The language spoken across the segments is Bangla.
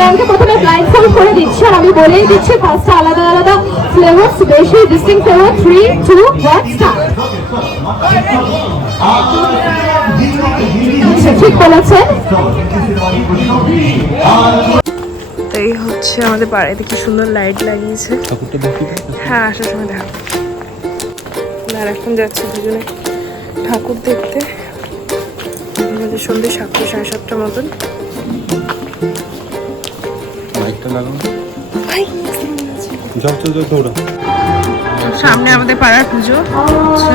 ম্যামকে প্রথমে ব্লাইন্ড ফোল্ড করে দিচ্ছি আর আমি বলেই দিচ্ছি ফার্স্টে আলাদা আলাদা ফ্লেভার্স, বেশি ডিস্টিংক্ট ফ্লেভার। 3, 2, 1 স্টার্ট। ঠিক বলেছেন। এই হচ্ছে আমাদের পাড়ায় কি সুন্দর লাইট লাগিয়েছে। হ্যাঁ, আসার সময় দেখা। আর এখন যাচ্ছে দুজনে ঠাকুর দেখতে। আমাদের সন্ধ্যে 7টা 7:30 মতন। সামনে আমাদের পাড়ার পুজো হচ্ছে।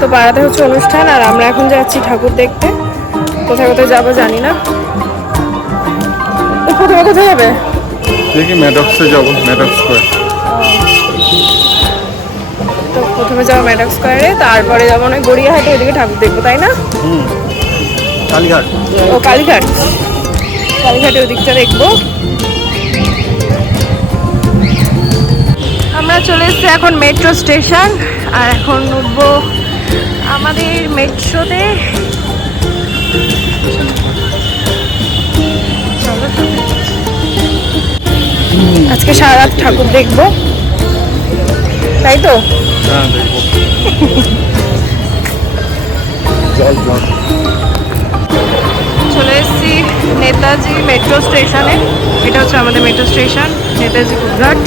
তো পাড়াতে হচ্ছে অনুষ্ঠান আর আমরা এখন যাচ্ছি ঠাকুর দেখতে। কোথায় কোথায় যাবো জানি না। প্রথমে কোথায় যাবে? দেখি ম্যাডক্সে যাবো, ম্যাডক্স স্কয়ার। তো প্রথমে যাবো ম্যাডক্স স্কয়ারে, তারপরে যাবো না গড়িয়াহাটে, ওইদিকে ঠাকুর দেখবো, তাই না? কালীঘাট। ও কালীঘাট, কালীঘাটে ওদিকটা দেখবো। আমরা চলে এসেছি এখন মেট্রো স্টেশন আর এখন উঠবো আমাদের মেট্রোতে। আজকে সারা রাত ঠাকুর দেখবো, তাই তো? হ্যাঁ, দেখবো। চলে এসেছি নেতাজি মেট্রো স্টেশনে। এটা হচ্ছে আমাদের মেট্রো স্টেশন, নেতাজি ঘাট।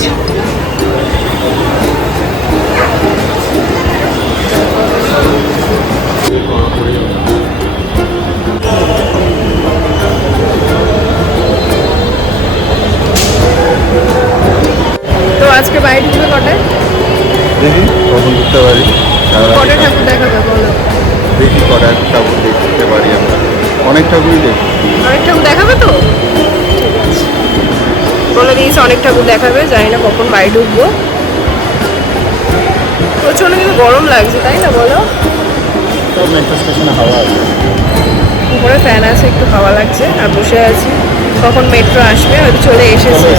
তো আজকে বাইরে ঢুকবে কটায়? দেখি কখন ঢুকতে পারি। কটা ঠাকুর দেখাবে বলো? দেখি কটা ঠাকুর দেখতে পারি আমরা। অনেক ঠাকুরই দেখি। অনেক ঠাকুর দেখাবে তো? ঠিক আছে, বলে দিয়েছি অনেক ঠাকুর দেখাবে। জানি না কখন বাড়ি ঢুকবো। প্রচন্ড কিন্তু গরম লাগছে, তাই না বলো? মেট্রো স্টেশনে হাওয়া আছে, উপরে ফ্যান আছে, একটু হাওয়া লাগছে আর বসে আছি। কখন মেট্রো আসবে? হয়তো চলে এসেছে।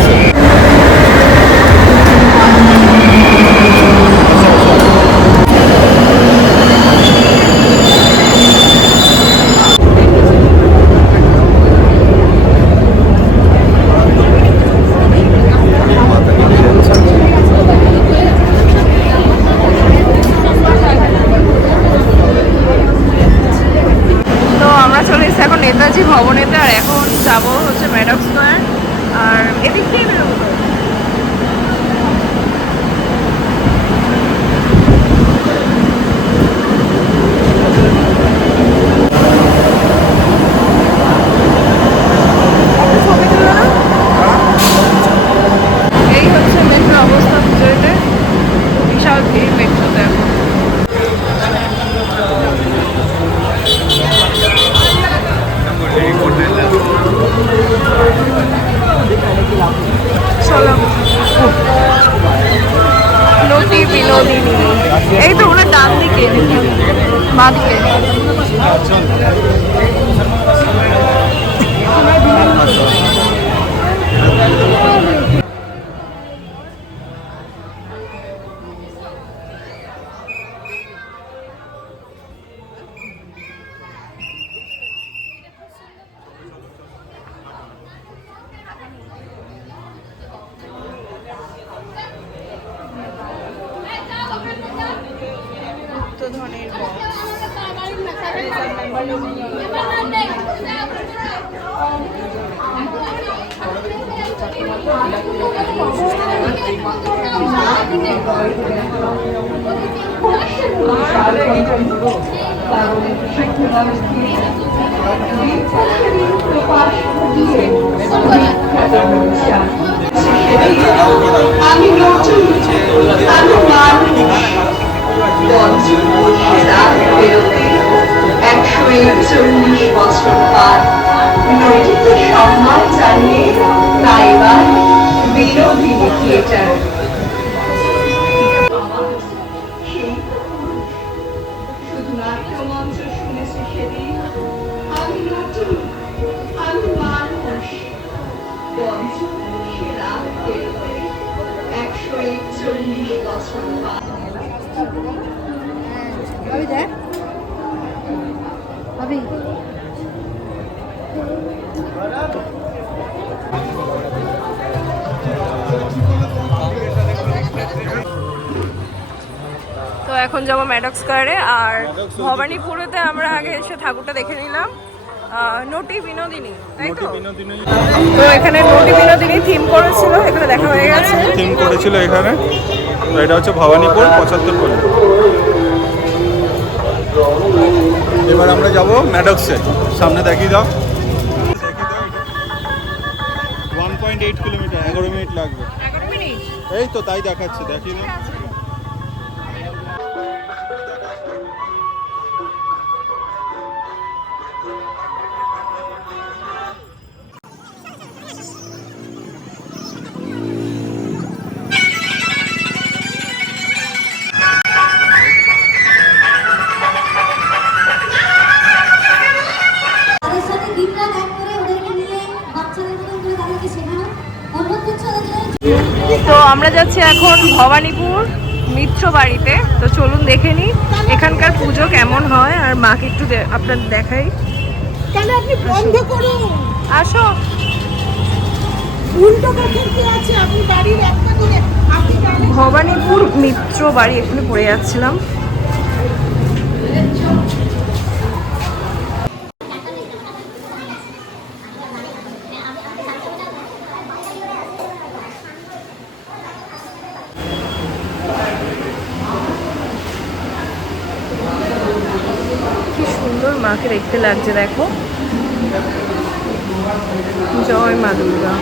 এখন নেতাজি ভবনেতে আর এখন যাবো হচ্ছে ম্যাডক্স স্কয়ার আর এদিক দিয়ে বেরোবো। এই হচ্ছে মেট্রো অবস্থা পুজোতে, বিশাল ভিড় মেট্রোতে এখন। নটি বিনোদিনী, এই তো ওনার ডান দিকে, বাঁ দিকে। গুপ্তধনের বক্স। আমি নতুন আমি মানুষ সেরা বেরোতে 141 বছর পার নদীতে সম্মান জানিয়ে তাইবার বিনোদিনী থিয়েটার শুধু নাট্যমঞ্চ শুনেছে সেদিন আমি নতুন আমি মানুষ সেরা বেরোতে 141 বছর পার তো এখন যাবো ম্যাডক স্কোয়ারে, আর ভবানীপুরেতে আমরা আগে এসে ঠাকুরটা দেখে নিলাম, নটি বিনোদিনী, তাই তো? তো এখানে নটি বিনোদিনী থিম করেছিল, এখানে দেখা হয়ে গেছে। থিম করেছিল এখানে। তো এটা হচ্ছে ভবানীপুর 75 কোটি। এবার আমরা যাব ম্যাডক্সে, সামনে দেখিয়ে দাও। 1.8 কিলোমিটার, 11 মিনিট লাগবে। 11 মিনিট? এই তো তাই দেখাচ্ছে, দেখিয়ে দাও। তাদের সাথে দিনরাত এক করে ওদেরকে নিয়ে বাচ্চাদের মতো করে তাদেরকে শেখানো অন্যত হচ্ছে ওদের। তো আমরা যাচ্ছি এখন ভবানীপুর মিত্র বাড়িতে। তো চলুন দেখে নিই এখানকার পুজো কেমন হয়, আর মাকে একটু আপনাদের দেখাই। কেন আপনি বন্ধ করুন? আসো। উল্টো পক্ষের কি আছে? আপনি বাড়ির একটা করে আপনি তাহলে ভবানীপুর মিত্র বাড়ি এখানে পড়ে যাচ্ছিলাম। কি সুন্দর মাকে দেখতে লাগছে, দেখো। জয় মা দুর্গা।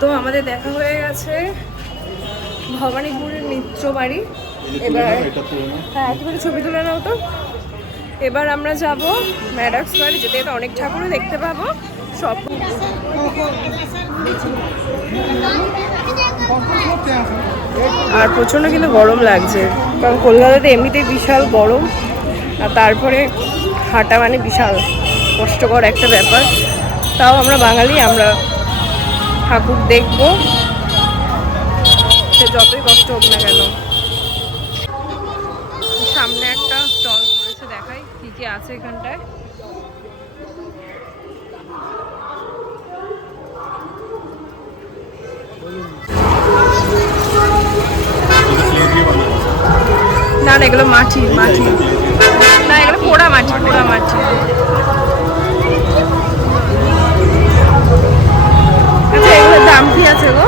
তো আমাদের দেখা হয়ে গেছে ভবানীপুরের মিত্র বাড়ি। এবার হ্যাঁ, একেবারে ছবি তুলে নাও তো। এবার আমরা যাব ম্যাডক স্কোয়ারে, যেতে যেতে অনেক ঠাকুরও দেখতে পাবো সব। আর প্রচণ্ড কিন্তু গরম লাগছে, কারণ কলকাতাতে এমনিতেই বিশাল গরম, আর তারপরে হাঁটা মানে বিশাল কষ্টকর একটা ব্যাপার। তাও আমরা বাঙালি, আমরা ঠাকুর দেখবো, সে যতই কষ্ট হোক না কেন। সামনে একটা স্টল করেছে, দেখাই কি কি আছে এখানটায়। না না, এগুলো মাটি মাটি, না এগুলো পোড়া মাটি, পোড়া মাটি। আচ্ছা, এগুলোর দাম কি আছে গো?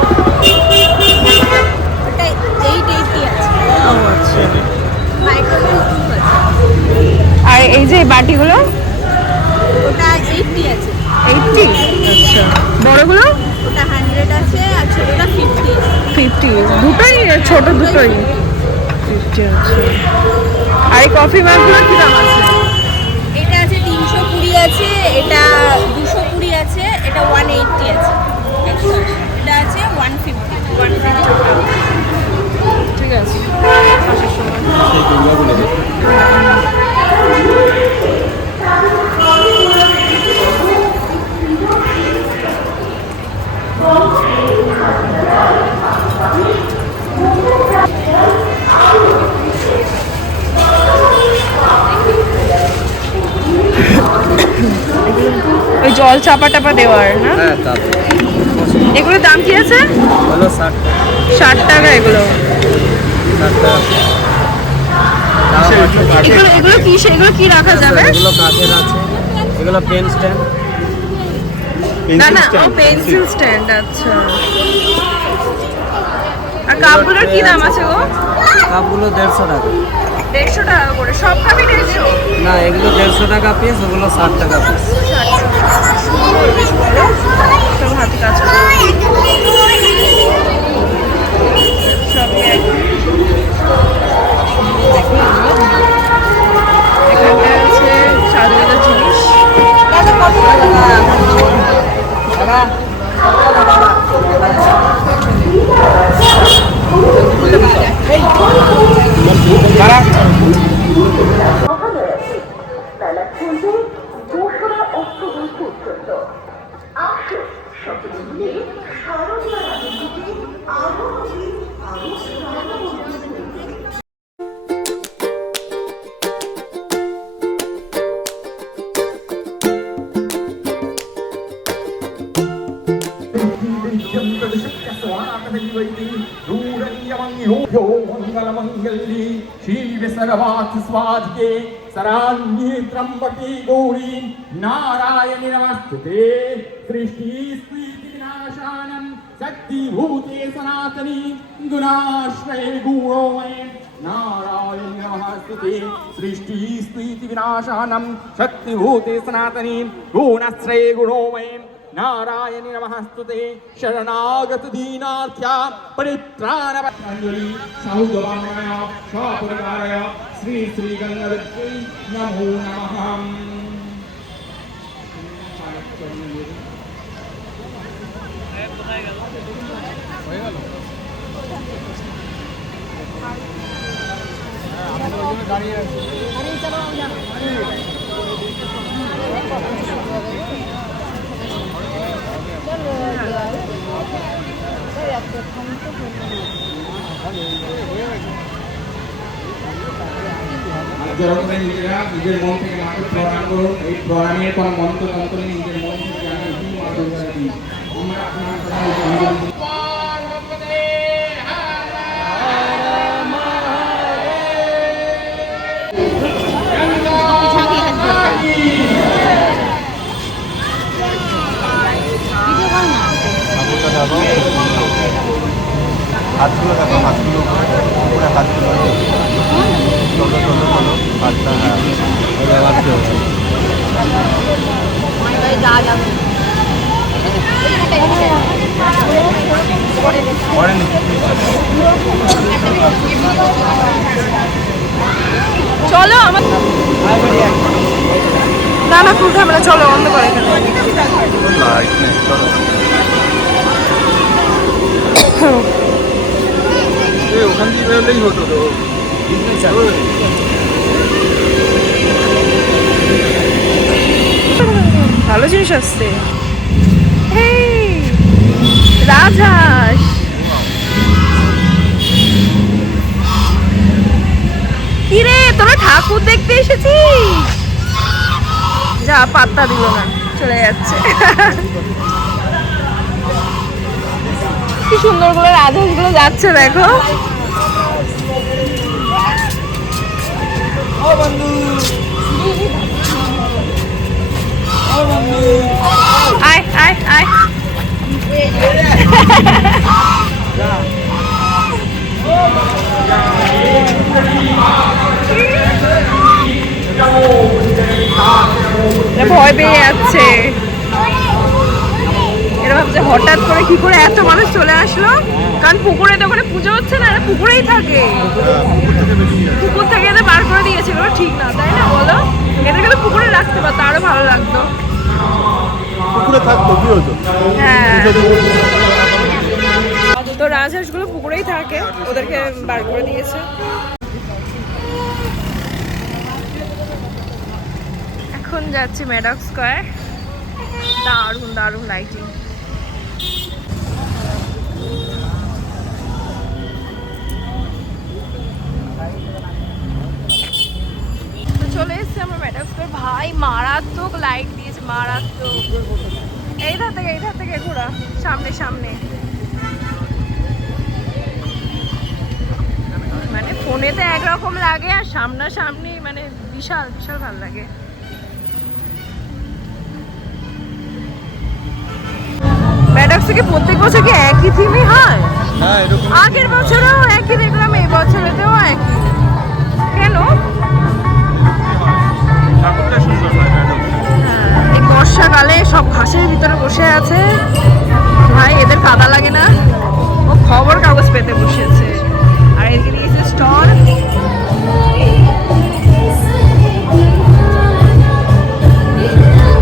ও আচ্ছা। আর এই যে বাটিগুলো? ওটা 80 আছে। 80? আচ্ছা। বড়গুলো? ওটা 100 আছে, আর ছোটটা 50 আছে। 50? দুটোই ছোট, দুটোই 50? আচ্ছা। আর এই কফি মাগগুলো কি দাম আছে? এটা আছে 320 আছে, এটা 220 আছে, এটা 180 আছে, 180। এটা আছে 150 ঠিক আছে, আসার সময়। ওই জল চাপা টাপা দেওয়ার না? এগুলোর দাম কি আছে? 60 টাকা এগুলো। এগুলো কি সেগুলো কি রাখা যাবে? এগুলো কাঠের আছে, এগুলো পেন স্ট্যান্ড। না না, ও পেন্সিল স্ট্যান্ড। আচ্ছা, আর কাপগুলোর কি দাম আছে গো? কাপগুলো 150 টাকা। 150 টাকা করে সব কাপই 150? না, এগুলো 150 টাকা পিস, ওগুলো 60 টাকা পিস। সব হাতে কাজ করে। সবই একই। এখানে আছে সাজানোর জিনিস। शिव सर्वार्थ स्वाधिके शरण्ये त्र्यंबके गौरी नारायणि नमस्तुते सृष्टि स्थिति विनाशानं शक्तिभूते सनातनी गुणाश्रये गुणोमये नारायणि नमस्तुते सृष्टि स्थिति विनाशानं शक्तिभूते सनातनी गुणाश्रये गुणोमये नारायणि नमस्तुते शरणागत दीनार्थ्या परित्राण अंजलि साहुगवामय स्वापरकाय श्री श्री गंगाधत्यै नमो नमः। জনগণের নিজেরা নিজের মন থেকে মাকে প্রণাম করুন। এই প্রণামের কোন মন্ত্র তন্ত্র নেই, নিজের মন থেকে জানেন কি মা দুর্গা দিই আমরা আপনার হাতগুলো দেখো, হাতগুলো উপরে হাতগুলো চলো চলো চলো হাতটা। হ্যাঁ, চলো আমার না না ফুল ঝামেলা, চলো অন্ধ করে এখানে। লাইট নেই, চলো ওখান দিয়ে বেরোলেই হতো তো। ভালো জিনিস আসছে। রাজহাঁস, কি রে তোরা ঠাকুর দেখতে এসেছিস? যা পাত্তা দিল না, চলে যাচ্ছে। কি সুন্দর করে রাজহাঁস গুলো যাচ্ছে দেখো। আয় আয় আয়। ভয় পেয়ে যাচ্ছে, এরা ভাবছে হঠাৎ করে কি করে এত মানুষ চলে আসলো। কারণ পুকুরে তো ওখানে পুজো হচ্ছে না, এরা পুকুরেই থাকে। পুকুর থেকে এদের বার করে দিয়েছিল, ঠিক না তাই না বলো? এদেরকে তো পুকুরে রাখতে পারতো, আরো ভালো লাগতো। পুকুরে থাকতো কি হতো? হ্যাঁ, তো রাজহাঁসগুলো পুকুরেই থাকে, ওদেরকে বার করে দিয়েছে। এখন যাচ্ছি মেডক স্কয়ার। দারুণ দারুণ লাইটিং। চলে এসছি আমরা মেডক স্কয়ার। ভাই মারাত্মক লাইট দিয়েছে, মারাত্মক। এই ধার থেকে ঘোরা, সামনে সামনে। মানে ফোনেতে একরকম লাগে আর সামনাসামনি মানে বিশাল বিশাল ভালো লাগে। ম্যাডাক্স থেকে প্রত্যেক বছর কি একই থিমই হয়? হ্যাঁ এরকম আগের বছরও একই দেখলাম, এই বছরেতেও একই। কেন? ঠাকুরটা সুন্দর হয় ম্যাডাম। এই বর্ষাকালে সব ঘাসের ভিতরে বসে আছে ভাই, এদের কাদা লাগে না? ও খবর কাগজ পেতে বসেছে আর এদিকে দিয়েছে স্টল।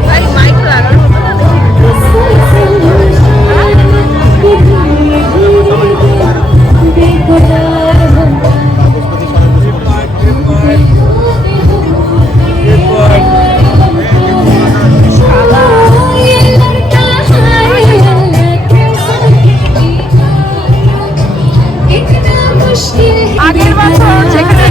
ভাই মাইক লাগানো হতো না দেখি। আগের বছর যেখানে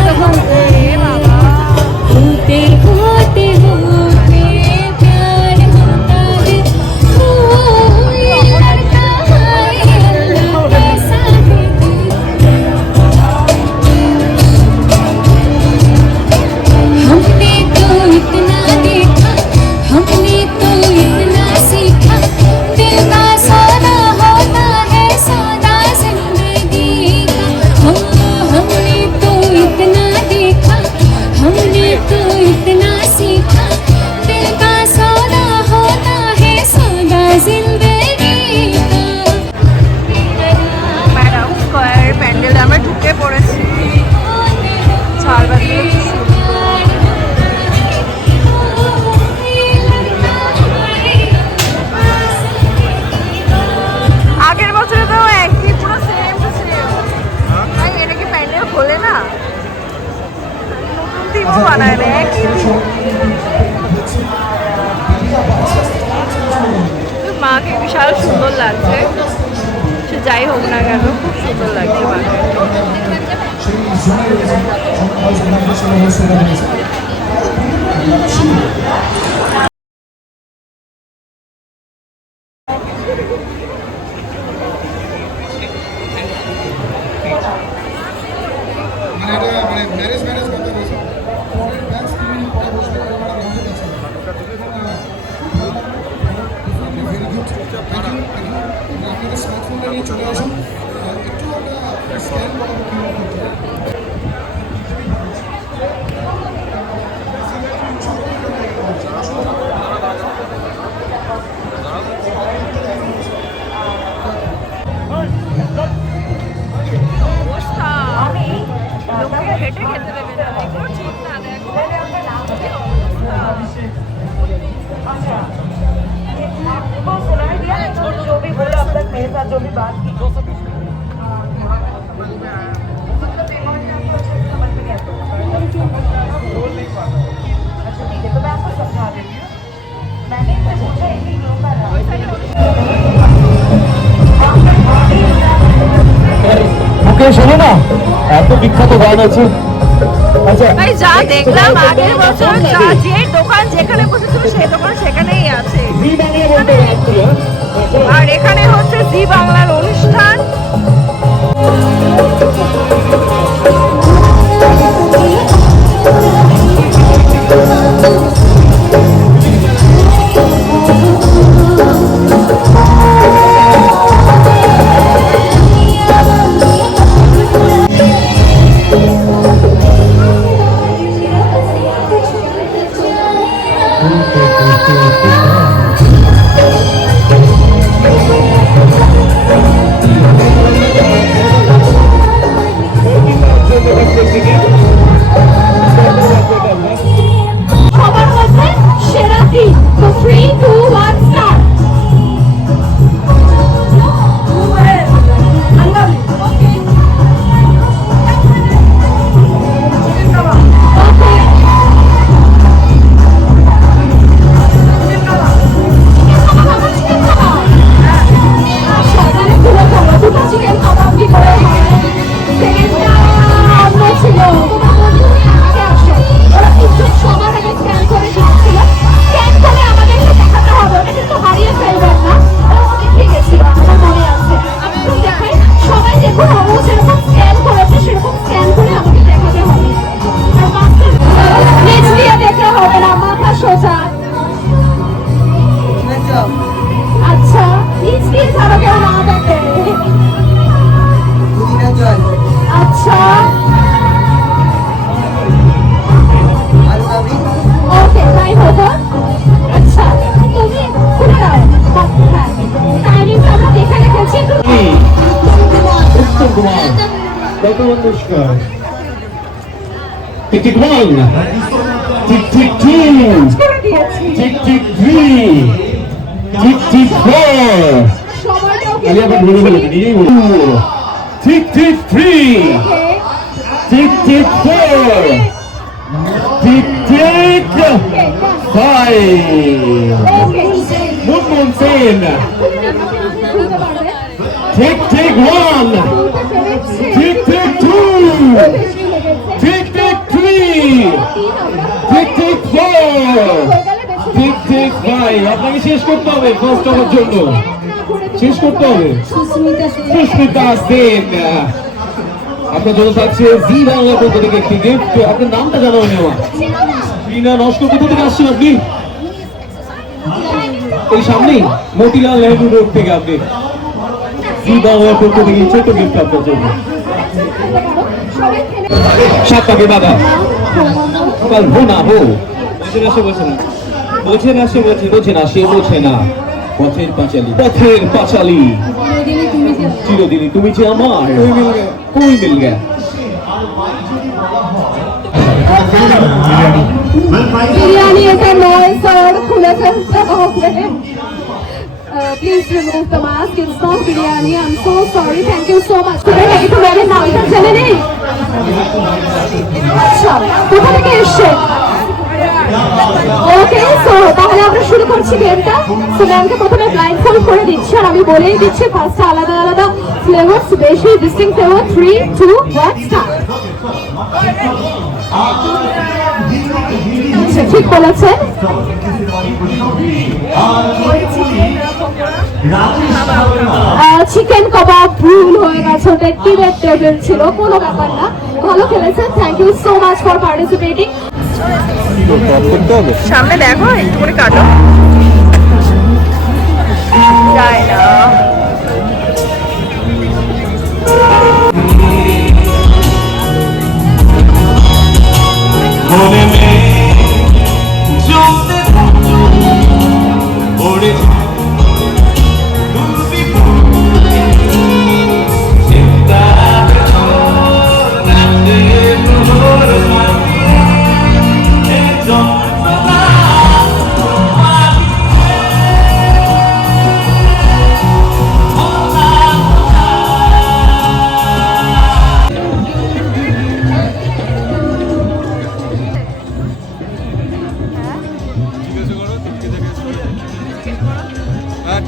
ম্যাডাম স্কোয়ার প্যান্ডেলে আমরা ঢুকে পড়েছি। আগের বছরে তো একই পুরো সেম টু সেম। ভাই এটা কি প্যান্ডেল খোলে না? নতুন থিমও বানায় না, একই থিম। মাকে বিশাল সুন্দর লাগছে, সে যাই হোক না কেন খুব সুন্দর লাগছে মাকে। লোকে হেঁটে খেতে দেবে না, দেখো ঠিক না, দেখো जो भी बोला अब तक मेरे साथ जो भी बात की अच्छा ठीक है, तो मैं आपको समझा देती हूँ। मैंने पूछा इतनी लोगों का মুকেশ হলো না এত বিখ্যাত গান আছে। আচ্ছা ভাই যা দেখলাম আগের বছর যে দোকান যেখানে বসেছিল সেই দোকান সেখানেই আছে, আর এখানে হচ্ছে জি বাংলার অনুষ্ঠান। সবার মধ্যে সেরা টিম। তো 3, 2, 1 স্টার্ট। চিকেন কাবাব কি করে হয়? সেকেন্ডটা অন্য ছিল। নমস্কার। Tick tick 1, tick tick 2, tick tick 3, tick tick 4, আমি আবার বলে বলে নিজেই বলি, tick tick 3, tick tick 4, tick tick 5, Munmun Sen, tick tick 1, tick tick 2, tick tick 3, tick tick 4, tick tick 5। আপনাকে শেষ করতে হবে ফার্স্ট হওয়ার জন্য, শেষ করতে হবে। সুস্মিতা সেন, আপনার জন্য থাকছে জি বাংলা পক্ষ থেকে একটি গিফট। আপনার নামটা জানা হয়নি আমার। রিনা নস্কর, কোথা থেকে আসছেন আপনি? এই সামনেই মতিলাল নেহরু রোড থেকে আপনি জি বাংলার পক্ষ থেকে ছোট গিফট আপনার জন্য। 7 পাকে বাধা কাল হো না হো, বোঝে না সে বোঝে না, বোঝে না সে বোঝে না, সে বোঝে না। পথের পাঁচালী, পথের পাঁচালী, চিরদিনই তুমি যে আমার, কই মিল গে। বিরিয়ানি এসে নয়েস আর খুলে ফেলতে হবে। Please remove the mask. It's not biryani. I'm so sorry. Thank you so much. একটু বলেন না, এটা জেনে নেই। আচ্ছা, কোথা থেকে এসছে? ওকে, সো তাহলে আমরা শুরু করছি গেমটা। সো ম্যামকে প্রথমে ব্লাইন্ড ফোল্ড করে দিচ্ছি, আর আমি বলেই দিচ্ছি ফার্স্টে আলাদা আলাদা ফ্লেভার্স, বেশি ডিস্টিংক্ট ফ্লেভার। 3, 2, 1 স্টার্ট। ঠিক বলেছেন। চিকেন কাবাব ভুল হয়ে গেছে, ওটা টিবেট টেবিল ছিল, কোনো ব্যাপার না। ভালো খেলেছেন, thank you so much for participating. সামনে দেখো, একটু করে কাটো। যায় না।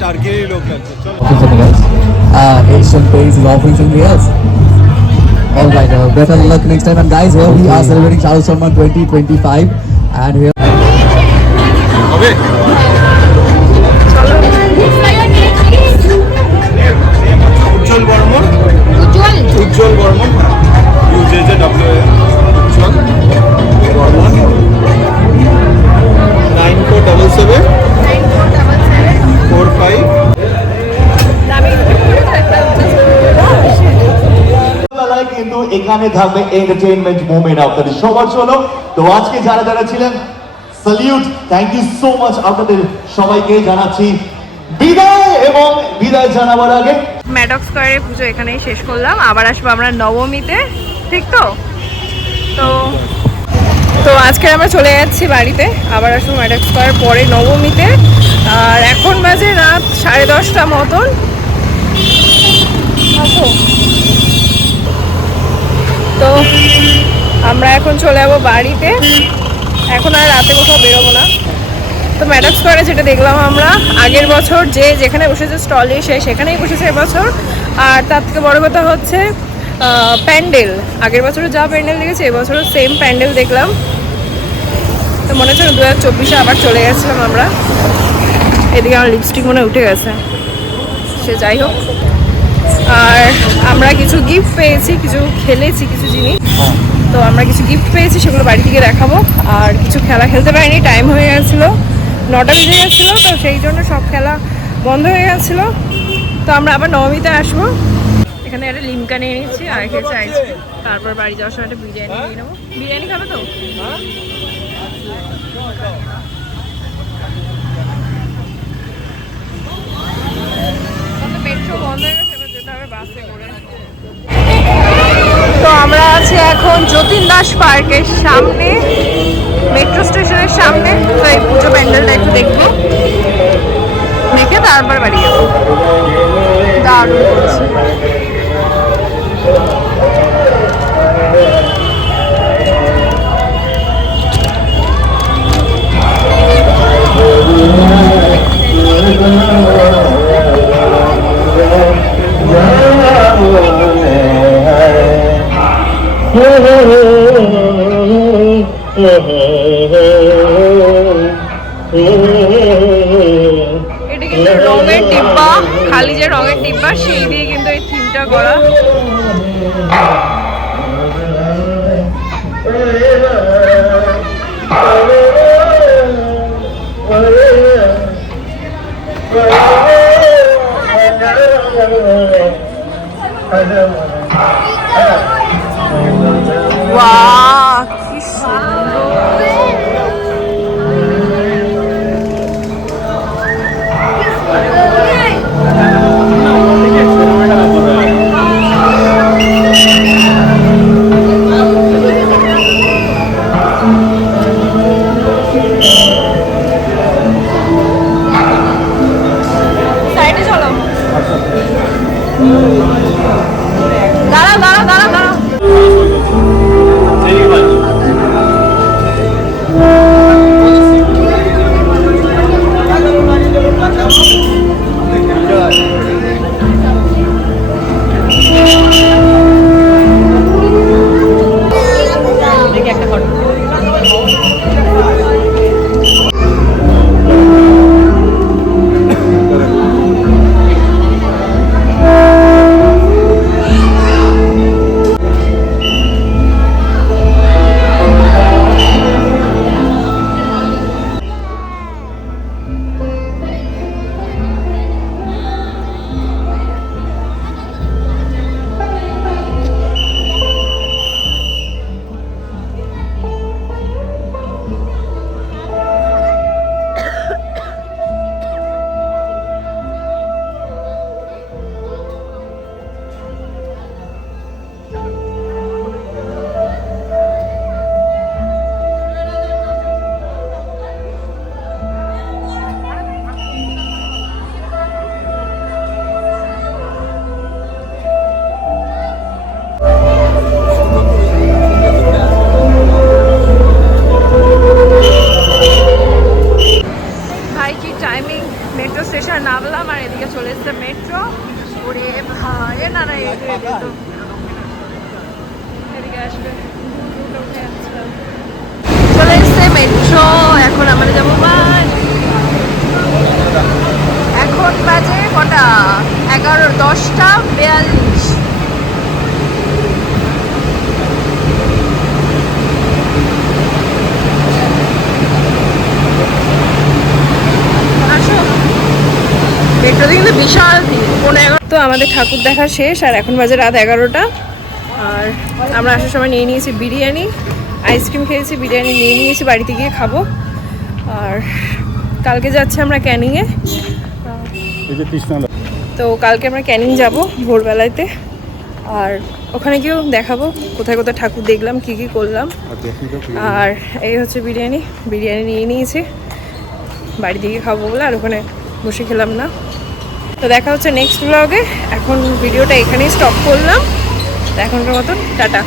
টার্গেটই লোক লাগছে। চলো Asian Paints is offering something else. All right, better luck next time. And guys, here we are celebrating Shah Rukh Khan 2025, and here. হবে উজ্জ্বল বর্মন, উজ্জ্বল বর্মন, UJJWA উজ্জ্বল বর্মন, 9477 45। কিন্তু এখানে থাকবে এন্টারটেইনমেন্ট মোমেন্ট আপনাদের সবার জন্য। তো আজকে যারা যারা ছিলেন, salute, thank you so much. আপনাদের সবাইকে জানাচ্ছি বিদায়, এবং বিদায় জানাবার আগে ম্যাডক স্কয়ারে পুজো এখানেই শেষ করলাম। আবার আসবো আমরা নবমীতে, ঠিক তো? তো আজকে আমরা চলে যাচ্ছি বাড়িতে, আবার আসবো ম্যাডক স্কয়ার পরে নবমীতে। আর এখন বাজে রাত 10:30 মতন। তো আমরা এখন চলে যাবো বাড়িতে, এখন আর রাতে কোথাও বেরোবো না। তো ম্যাডক স্কয়ারে যেটা দেখলাম আমরা, আগের বছর যেখানে বসেছে স্টল দিয়ে সেখানেই বসেছে এবছর। আর তার থেকে বড় কথা হচ্ছে প্যান্ডেল, আগের বছরও যা প্যান্ডেল দেখেছি এবছরও সেম প্যান্ডেল দেখলাম। তো মনে হচ্ছে 2024-এ আবার চলে গেছিলাম আমরা। এদিকে আমার লিপস্টিক মনে উঠে গেছে, সে যাই হোক। আর আমরা কিছু গিফট পেয়েছি, কিছু খেলেছি, কিছু জিনিস। তো আমরা কিছু গিফট পেয়েছি, সেগুলো বাড়ি থেকে দেখাবো। আর কিছু খেলা খেলতে পারিনি, টাইম হয়ে গেছিলো, 9টা বেজে গেছিলো। তো সেই জন্য সব খেলা বন্ধ হয়ে গেছিলো। তো আমরা আবার নবমীতে আসবো। এখানে একটা লিমকা নিয়ে নিচ্ছি, আর খেয়েছি আইসক্রিম। তারপর বাড়ি যাওয়ার সময় একটা বিরিয়ানি নিয়ে নেবো। বিরিয়ানি খাবে তো? মেট্রো বন্ধ হয়ে গেছে, এবার যেতে হবে বাসে করে। তো এখন যতীন দাস পার্কের সামনে, মেট্রো স্টেশনের সামনে। তো এই পুজো প্যান্ডেলটা একটু দেখবো, দেখে তারপর বাড়ি যাবো। দারুণ করছে। এটা কিন্তু রঙের ডিব্বা, খালি যে রঙের ডিব্বা সেই দিয়ে কিন্তু এই থিমটা করা। বাহ, কি সুন্দর। সাইডে চলো, দাঁড়াও দাঁড়াও দাঁড়াও দাঁড়াও। মেট্রো স্টেশন নামলাম আর এদিকে চলে এসছে মেট্রো। ওরে ভাই, না না এদিকে আসবে, চলে এসছে মেট্রো। এখন আমরা যাবো বাড়ি। এখন বাজে কটা? 10:42। মেট্রোতে কিন্তু বিশাল ভিড়। তো আমাদের ঠাকুর দেখা শেষ আর এখন বাজে রাত 11টা। আর আমরা আসার সময় নিয়ে নিয়েছি বিরিয়ানি, আইসক্রিম খেয়েছি, বিরিয়ানি নিয়ে নিয়েছি, বাড়িতে গিয়ে খাবো। আর কালকে যাচ্ছি আমরা ক্যানিংয়ে। তো কালকে আমরা ক্যানিং যাব ভোরবেলাতে, আর ওখানে গিয়েও দেখাবো কোথায় কোথায় ঠাকুর দেখলাম, কি কি করলাম। আর এই হচ্ছে বিরিয়ানি, বিরিয়ানি নিয়ে নিয়েছি, বাড়ি থেকে খাবো বলে আর ওখানে বসে খেলাম না। তো দেখা হচ্ছে নেক্সট ব্লগে। এখন ভিডিওটা এখানেই স্টপ করলাম। এখনকার মতন টাটা।